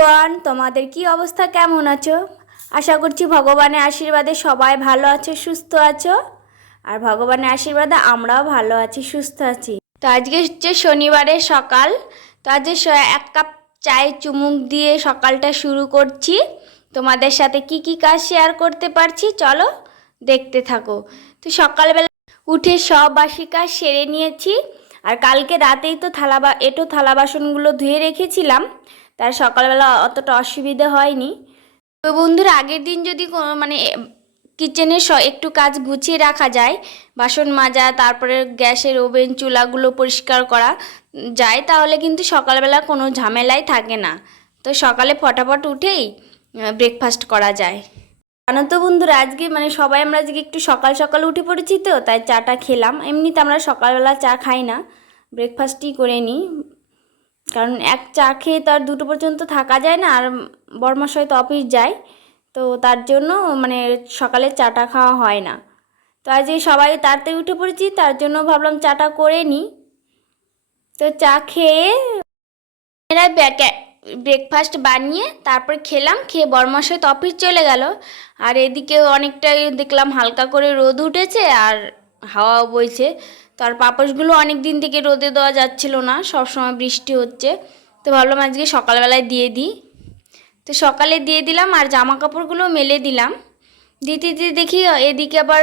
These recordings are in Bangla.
এভরিওয়ান, তোমাদের কি অবস্থা? কেমন আছো? আশা করছি ভগবানের আশীর্বাদে সবাই ভালো আছো, সুস্থ আছো। আর ভগবানের আশীর্বাদে আমরাও ভালো আছি, সুস্থ আছি। তো আজকে হচ্ছে শনিবারের সকাল। তো আজকে এক কাপ চায়ে চুমুক দিয়ে সকালটা শুরু করছি। তোমাদের সাথে কি কি কাজ শেয়ার করতে পারছি, চলো দেখতে থাকো। তো সকালবেলা উঠে সব বাসি কাজ সেরে নিয়েছি। আর কালকে রাতেই তো থালা বা, এটো থালা বাসনগুলো ধুয়ে রেখেছিলাম। তার সকালবেলা অতটা অসুবিধে হয়নি। তো বন্ধুরা, আগের দিন যদি মানে কিচেনের স, একটু কাজ গুছিয়ে রাখা যায়, বাসন মাজা, তারপরে গ্যাসের ওভেন, চুলাগুলো পরিষ্কার করা যায়, তাহলে কিন্তু সকালবেলা কোনো ঝামেলাই থাকে না। তো সকালে ফটাফট উঠেই ব্রেকফাস্ট করা যায়। জানো তো বন্ধুরা, আজকে মানে সবাই আমরা আজকে একটু সকাল সকাল উঠে পড়েছি তো, তাই চাটা খেলাম। এমনিতে আমরা সকালবেলা চা খাই না ব্রেকফাস্টই করে নিই। কারণ এক চা খেয়ে তো আর দুটো পর্যন্ত থাকা যায় না, আর বরমাস হয়তো অফিস যায়। তো তার জন্য মানে সকালে চাটা খাওয়া হয় না। তো আজকে সবাই তাড়াতাড়ি উঠে পড়েছি, তার জন্য ভাবলাম চাটা করে নিই তো চা খেয়ে এরা ব্রেকফাস্ট বানিয়ে তারপর খেলাম, খেয়ে বরমাস হয়তো অফিস চলে গেল। আর এদিকে অনেকটাই দেখলাম হালকা করে রোদ উঠেছে, আর হাওয়াও বইছে। তো আর পাপোশগুলো অনেক দিন থেকে রোদে দেওয়া যাচ্ছিল না সব সময় বৃষ্টি হচ্ছে। তো ভাবলাম আজকে সকালবেলায় দিয়ে দিই। তো সকালে দিয়ে দিলাম আর জামা কাপড়গুলো মেলে দিলাম। দিতে দিতে দেখি এদিকে আবার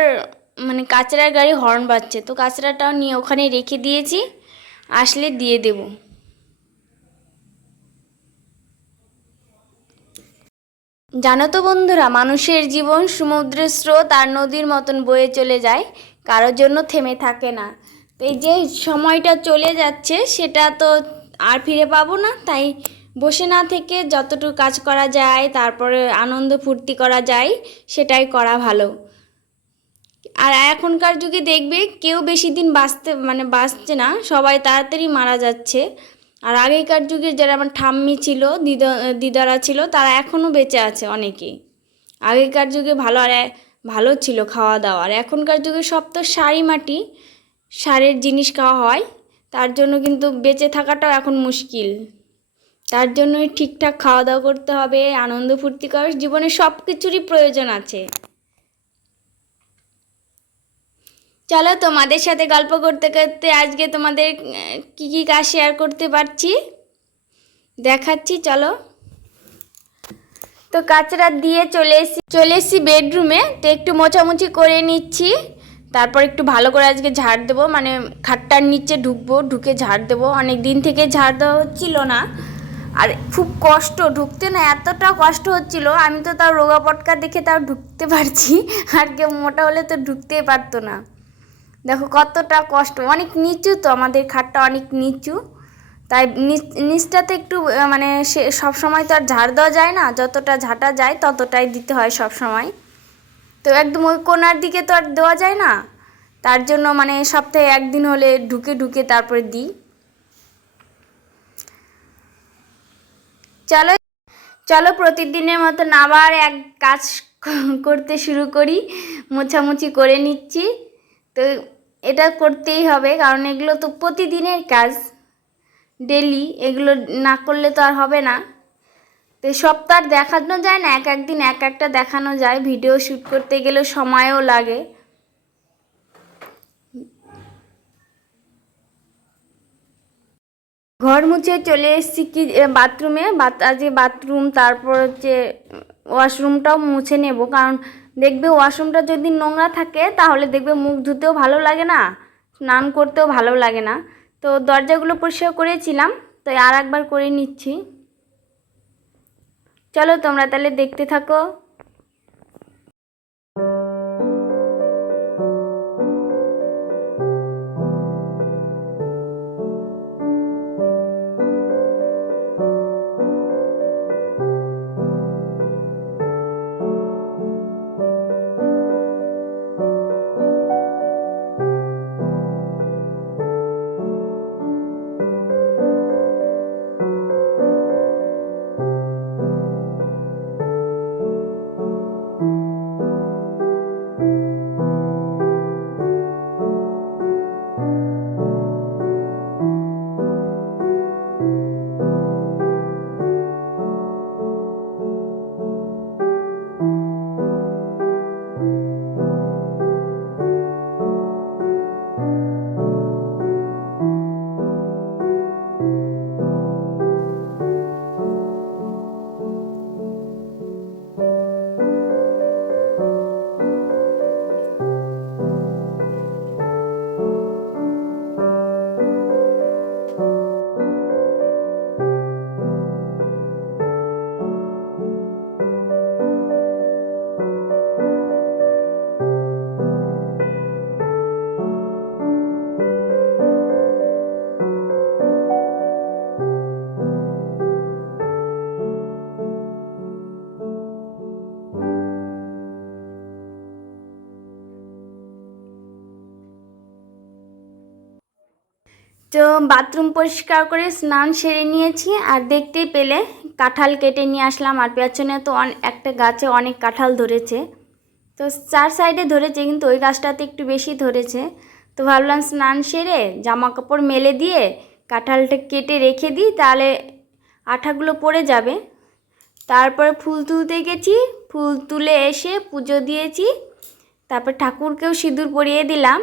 মানে কাচরার গাড়ি হর্ন বাজছে, তো কাচরাটাও নিয়ে ওখানে রেখে দিয়েছি, আসলে দিয়ে দেবো। জানো তো বন্ধুরা, মানুষের জীবন সমুদ্রের স্রোত আর নদীর মতন বয়ে চলে যায়। কারোর জন্য থেমে থাকে না। তো এই যে সময়টা চলে যাচ্ছে, সেটা তো আর ফিরে পাবো না। তাই বসে না থেকে যতটুকু কাজ করা যায়, তারপরে আনন্দ ফুর্তি করা যায়, সেটাই করা ভালো। আর এখনকার যুগে দেখবে কেউ বেশি দিন বাঁচতে মানে বাঁচছে না, সবাই তাড়াতাড়ি মারা যাচ্ছে। আর আগেকার যুগে যারা আমার ঠাম্মি ছিল, দিদা, দিদারা ছিল, তারা এখনও বেঁচে আছে অনেকেই। আগেকার যুগে ভালো, আর ভালো ছিল খাওয়া দাওয়া। আর এখনকার যুগে সব তো সারি মাটি, সারের জিনিস খাওয়া হয়, তার জন্য কিন্তু বেঁচে থাকাটাও এখন মুশকিল। তার জন্যই ঠিকঠাক খাওয়া দাওয়া করতে হবে, আনন্দ ফুর্তি করার জীবনে সব কিছুরই প্রয়োজন আছে। চলো তোমাদের সাথে গল্প করতে করতে আজকে তোমাদের কি কি কাজ শেয়ার করতে পারছি? দেখাচ্ছি, চলো। তো কাচরা দিয়ে চলে এসি চলে এসেছি বেডরুমে তো একটু মোছামুছি করে নিচ্ছি। তারপর একটু ভালো করে আজকে ঝাড় দেবো। মানে খাটটার নিচে ঢুকবো, ঢুকে ঝাড় দেবো। অনেক দিন থেকে ঝাড় দেওয়া হচ্ছিল না। আর খুব কষ্ট, ঢুকতে না এতটা কষ্ট হচ্ছিল। আমি তো তাও রোগা পটকা দেখে তাও ঢুকতে পারছি। আর কেউ মোটা হলে তো ঢুকতেই পারতো না। দেখো কতটা কষ্ট। অনেক নিচু তো, আমাদের খাটটা অনেক নিচু। তাই নিচ- নিচটাতে একটু মানে সে সময় তো আর ঝাড় দেওয়া যায় না, যতটা ঝাঁটা যায় ততটাই দিতে হয় সব সময়। তো একদম ওই কোনার দিকে তো আর দেওয়া যায় না, তার জন্য মানে সপ্তাহে একদিন হলে ঢুকে ঢুকে তারপরে দিই। চলো চলো প্রতিদিনের মতন আবার এক কাজ করতে শুরু করি, মোছামুছি করে নিচ্ছি। তো এটা করতেই হবে, কারণ এগুলো তো প্রতিদিনের কাজ। ডেলি এগুলো না করলে তো আর হবে না। তো সব তো আর দেখানো যায় না, এক একদিন এক একটা দেখানো যায়। ভিডিও শ্যুট করতে গেলে সময়ও লাগে। ঘর মুছে চলে এসেছি কি বাথরুমে। বাথ আজকে বাথরুম, তারপর হচ্ছে ওয়াশরুমটাও মুছে নেব। কারণ দেখবে ওয়াশরুমটা যদি নোংরা থাকে, তাহলে দেখবে মুখ ধুতেও ভালো লাগে না, স্নান করতেও ভালো লাগে না। তো দরজাগুলো পরিষ্কার করেছিলাম তো আর একবার করে নিচ্ছি। চলো তোমরা তাহলে দেখতে থাকো। তো বাথরুম পরিষ্কার করে স্নান সেরে নিয়েছি আর দেখতেই পেলে কাঁঠাল কেটে নিয়ে আসলাম আর পেছনে তো একটা গাছে অনেক কাঁঠাল ধরেছে। তো চার সাইডে ধরেছে কিন্তু ওই গাছটাতে একটু বেশি ধরেছে। তো ভাবলাম স্নান সেরে জামা কাপড় মেলে দিয়ে কাঁঠালটা কেটে রেখে দিই, তাহলে আঠাগুলো পড়ে যাবে। তারপরে ফুল তুলতে গেছি, ফুল তুলে এসে পুজো দিয়েছি। তারপর ঠাকুরকেও সিঁদুর পরিয়ে দিলাম।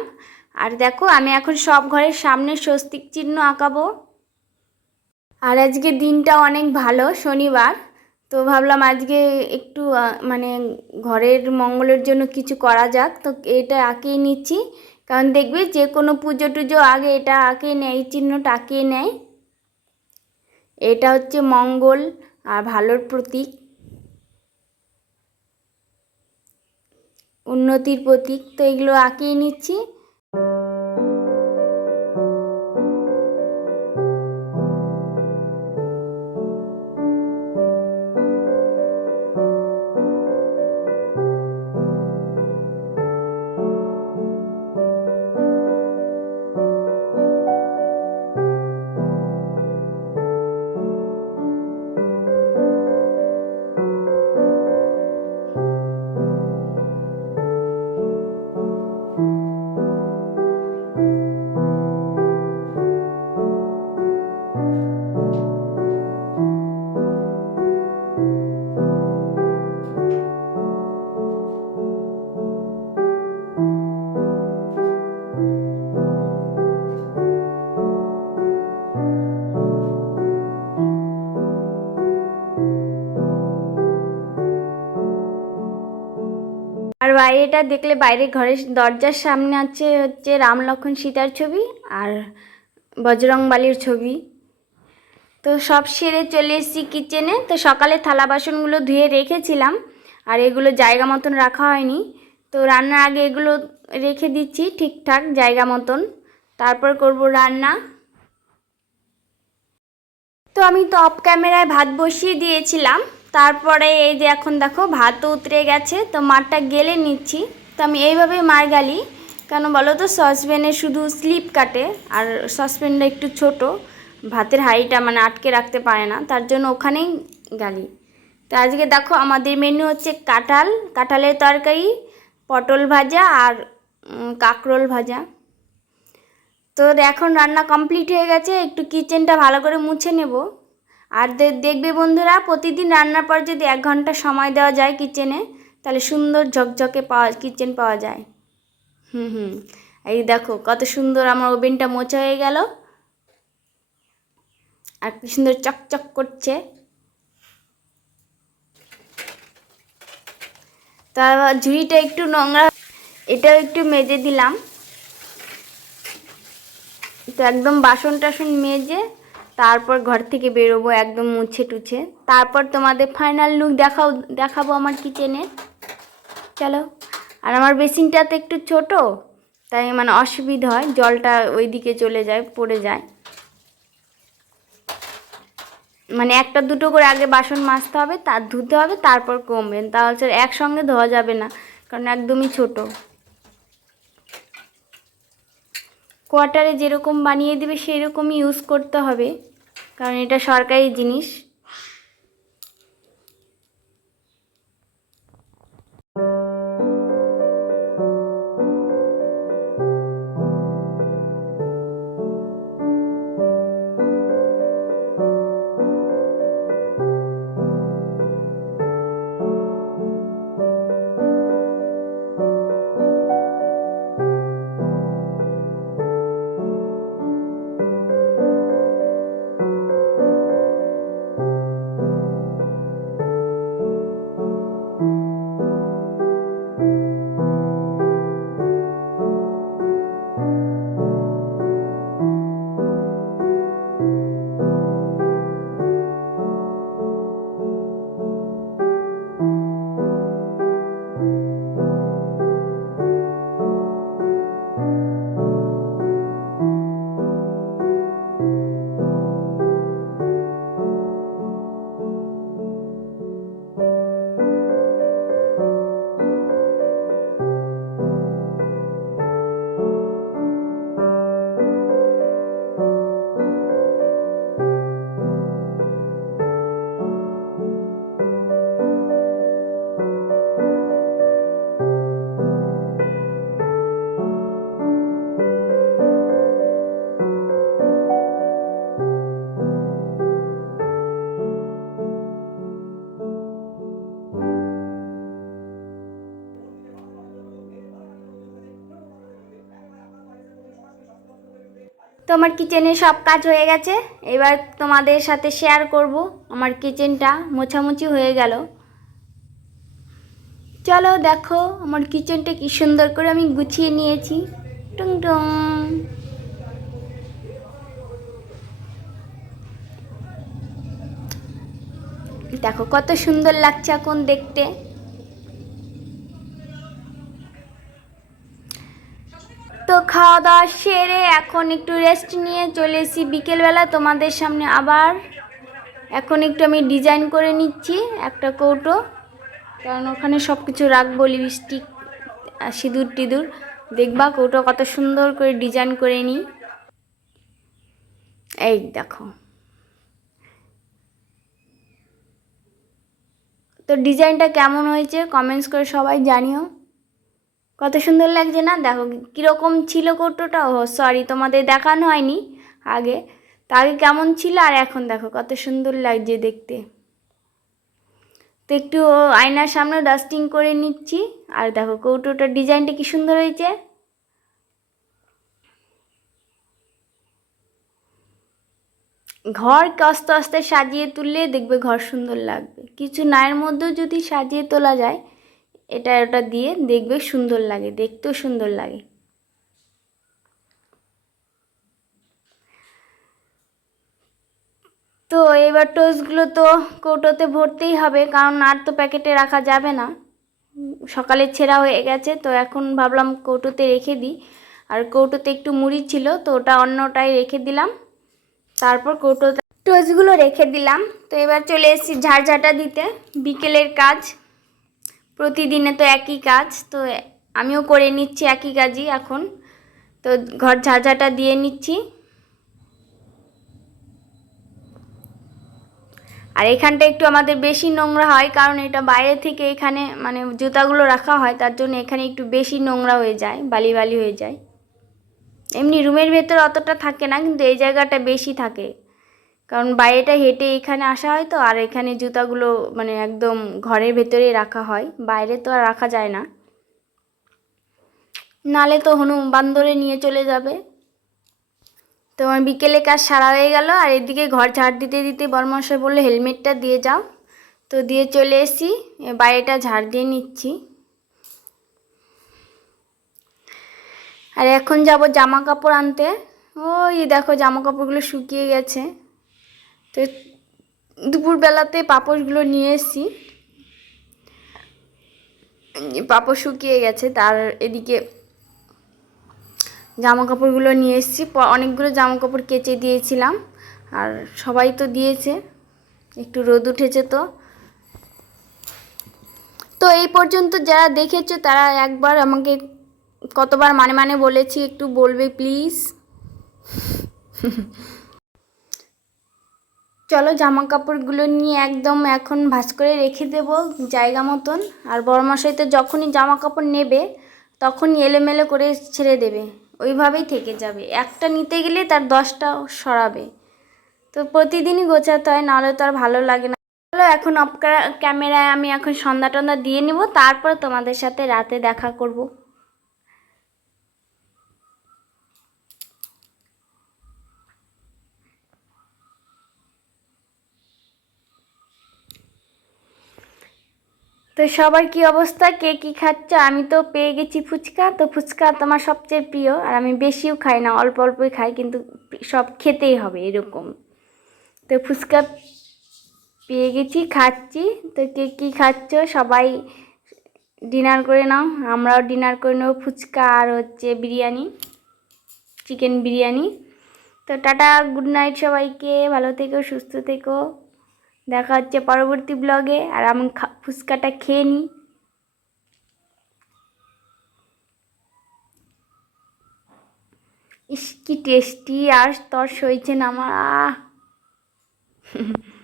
আর দেখো, আমি এখন সব ঘরের সামনে স্বস্তিক চিহ্ন আঁকাবো। আর আজকে দিনটা অনেক ভালো, শনিবার। তো ভাবলাম আজকে একটু মানে ঘরের মঙ্গলের জন্য কিছু করা যাক। তো এটা আঁকিয়ে নিচ্ছি। কারণ দেখবে যে কোনো পুজো টুজো আগে এটা আঁকিয়ে নেয়, এই চিহ্নটা আঁকিয়ে নেয়। এটা হচ্ছে মঙ্গল আর ভালোর প্রতীক। উন্নতির প্রতীক। তো এগুলো আঁকিয়ে নিচ্ছি। বাইরেটা দেখলে বাইরে ঘরের দরজার সামনে আছে হচ্ছে রাম লক্ষ্মণ সীতার ছবি আর বজরংবালির ছবি। তো সব সেরে চলে এসেছি কিচেনে তো সকালে থালা বাসনগুলো ধুয়ে রেখেছিলাম আর এগুলো জায়গা মতন রাখা হয়নি। তো রান্নার আগে এগুলো রেখে দিচ্ছি ঠিকঠাক জায়গা মতন। তারপর করব রান্না। তো আমি তো অফ ক্যামেরায় ভাত বসিয়ে দিয়েছিলাম। তারপরে এই যে এখন দেখো ভাতও উতরে গেছে, তো মারটা গেলে নিচ্ছি। তো আমি এইভাবেই মার গালি। কেন বলো তো, সসপ্যানে শুধু স্লিপ কাটে, আর সসপ্যানটা একটু ছোট। ভাতের হাঁড়িটা মানে আটকে রাখতে পারে না, তার জন্য ওখানেই গালি। তো আজকে দেখো, আমাদের মেনু হচ্ছে কাঁঠাল। কাঁঠালের তরকারি, পটল ভাজা আর কাঁকরোল ভাজা। তো এখন রান্না কমপ্লিট হয়ে গেছে, একটু কিচেনটা ভালো করে মুছে নেব। আর দেখবে বন্ধুরা, প্রতিদিন রান্নার পর যদি এক ঘণ্টা সময় দেওয়া যায় কিচেনে তাহলে সুন্দর ঝকঝকে পাওয়া কিচেন পাওয়া যায়। হুম হুম। এই দেখো, কত সুন্দর আমার ওভেনটা মোচা হয়ে গেল। আর কি সুন্দর চকচক করছে। তারপর ঝুড়িটা একটু নোংরা, এটাও একটু মেজে দিলাম। তো একদম বাসন টাসন মেজে তারপর ঘর থেকে বেরোবো একদম মুছে টুছে। তারপর তোমাদের ফাইনাল লুক দেখাও, দেখাবো আমার কিচেনে চলো। আর আমার বেসিনটা তো একটু ছোট, তাই মানে অসুবিধা হয়, জলটা ওই দিকে চলে যায়, পড়ে যায়। মানে একটা দুটো করে আগে বাসন মাজতে হবে, তার ধুতে হবে, তারপর কমবেন তাহলে একসঙ্গে ধোয়া যাবে না, কারণ একদমই ছোটো। কোয়ার্টারে যেরকম বানিয়ে দেবে সেরকমই ইউজ করতে হবে। কারণ এটা সরকারি জিনিস। আমার কিচেনে সব কাজ হয়ে গেছে। এবার তোমাদের সাথে শেয়ার করব। আমার কিচেনটা মোছামুছি হয়ে গেল। চলো দেখো আমার কিচেনটা কি সুন্দর করে আমি গুছিয়ে নিয়েছি। টুং টুং। দেখো কত সুন্দর লাগছে এখন দেখতে। তো খাওয়া দাওয়া সেরে এখন একটু রেস্ট নিয়ে চলে এসেছি বিকেলবেলা তোমাদের সামনে আবার। এখন একটু আমি ডিজাইন করে নিচ্ছি একটা কৌটো, কারণ ওখানে সব কিছু রাখব লিপস্টিক সিঁদুর টিঁদুর। দেখবা কৌটো কত সুন্দর করে ডিজাইন করে নিই। এই দেখো। তো ডিজাইনটা কেমন হয়েছে? কমেন্টস করে সবাই জানিও। কত সুন্দর লাগছে না? দেখো কীরকম ছিল কৌটোটা। ও সরি তোমাদের দেখানো হয়নি আগে। তা আগে কেমন ছিল আর এখন দেখো কত সুন্দর লাগছে দেখতে। তো একটু আয়নার সামনে ডাস্টিং করে নিচ্ছি। আর দেখো কৌটোটার ডিজাইনটা কি সুন্দর হয়েছে। ঘরকে আস্তে আস্তে সাজিয়ে তুললে দেখবে ঘর সুন্দর লাগবে। কিছু নায়ের মধ্যেও যদি সাজিয়ে তোলা যায় এটা ওটা দিয়ে দেখবে সুন্দর লাগে, দেখতেও সুন্দর লাগে। তো এবার টোস্টগুলো তো কৌটোতে ভরতেই হবে, কারণ আর তো প্যাকেটে রাখা যাবে না। সকালে ছেঁড়া হয়ে গেছে, তো এখন ভাবলাম কৌটোতে রেখে দিই। আর কৌটোতে একটু মুড়ি ছিল, তো ওটা অন্যটাই রেখে দিলাম। তারপর কৌটোতে টোস্টগুলো রেখে দিলাম। তো এবার চলে এসেছি ঝাড়ঝাঁটা দিতে, বিকেলের কাজ। প্রতিদিনে তো একই কাজ, তো আমিও করে নিচ্ছি একই কাজই এখন। তো ঘর ঝাঁঝাটা দিয়ে নিচ্ছি। আর এখানটা একটু আমাদের বেশি নোংরা হয়, কারণ এটা বাইরে থেকে এখানে মানে জুতাগুলো রাখা হয়, তার জন্য এখানে একটু বেশি নোংরা হয়ে যায়, বালি বালি হয়ে যায়। এমনি রুমের ভেতর অতটা থাকে না, কিন্তু এই জায়গাটা বেশি থাকে। কারণ বাইরেটা হেঁটে এখানে আসা হয় তো, আর এখানে জুতাগুলো মানে একদম ঘরের ভেতরেই রাখা হয়, বাইরে তো আর রাখা যায় না। নালে তো হনু বান্দরে নিয়ে চলে যাবে। তো আমার বিকেলে কাজ সারা হয়ে গেল, আর এদিকে ঘর ঝাড় দিতে দিতে বরমশাই বলল, হেলমেটটা দিয়ে যাও। তো দিয়ে চলে এসি বাইরেটা ঝাড় দিয়ে নিচ্ছি। আর এখন যাব জামা কাপড় আনতে। ওই দেখো জামা কাপড়গুলো শুকিয়ে গেছে। তো দুপুরবেলাতে পাপড়গুলো নিয়ে এসেছি। পাপড় শুকিয়ে গেছে, তার এদিকে জামা কাপড়গুলো নিয়ে এসেছি। অনেকগুলো জামা কাপড় কেচে দিয়েছিলাম, আর সবাই তো দিয়েছে, একটু রোদ উঠেছে তো। তো এই পর্যন্ত যারা দেখেছ, তারা একবার আমাকে কতবার মানে মানে বলেছি, একটু বলবে প্লিজ। চলো জামা কাপড়গুলো নিয়ে একদম এখন ভাস করে রেখে দেব জায়গা মতন। আর বড়মশাই তো যখনই জামা কাপড় নেবে, তখনই এলোমেলো করে ছেড়ে দেবে। ওইভাবেই থেকে যাবে। একটা নিতে গেলে তার দশটা সরাবে। তো প্রতিদিনই গোছাতে হয়, নাহলে তো আর ভালো লাগে না। চলো এখন অফ ক্যামেরায় আমি এখন সন্ধ্যা টন্দা দিয়ে নেব, তারপর তোমাদের সাথে রাতে দেখা করব। তো সবার কি অবস্থা? কে কি খাচ্ছে? আমি তো পেয়ে গেছি ফুচকা। তো ফুচকা তোমার সবচেয়ে প্রিয়। আর আমি বেশিও খাই না, অল্প অল্পই খাই, কিন্তু সব খেতেই হবে এরকম। তো ফুচকা পেয়ে গেছি, খাচ্ছি। তো কে কী খাচ্ছ? সবাই ডিনার করে নাও। আমরাও ডিনার করে নেব ফুচকা আর হচ্ছে বিরিয়ানি, চিকেন বিরিয়ানি। তো টাটা, গুড নাইট সবাইকে। ভালো থেকো, সুস্থ থেকো। দেখা হচ্ছে পরবর্তী ব্লগে আর আমি ফুচকাটা খেয়ে নিই। ইস, কি টেস্টি আর তর সইছে না আমার, আহ।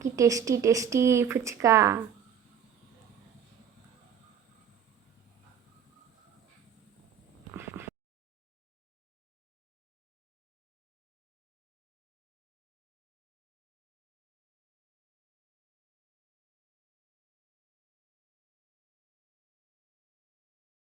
কি টেস্টি টেস্টি ফুচকা।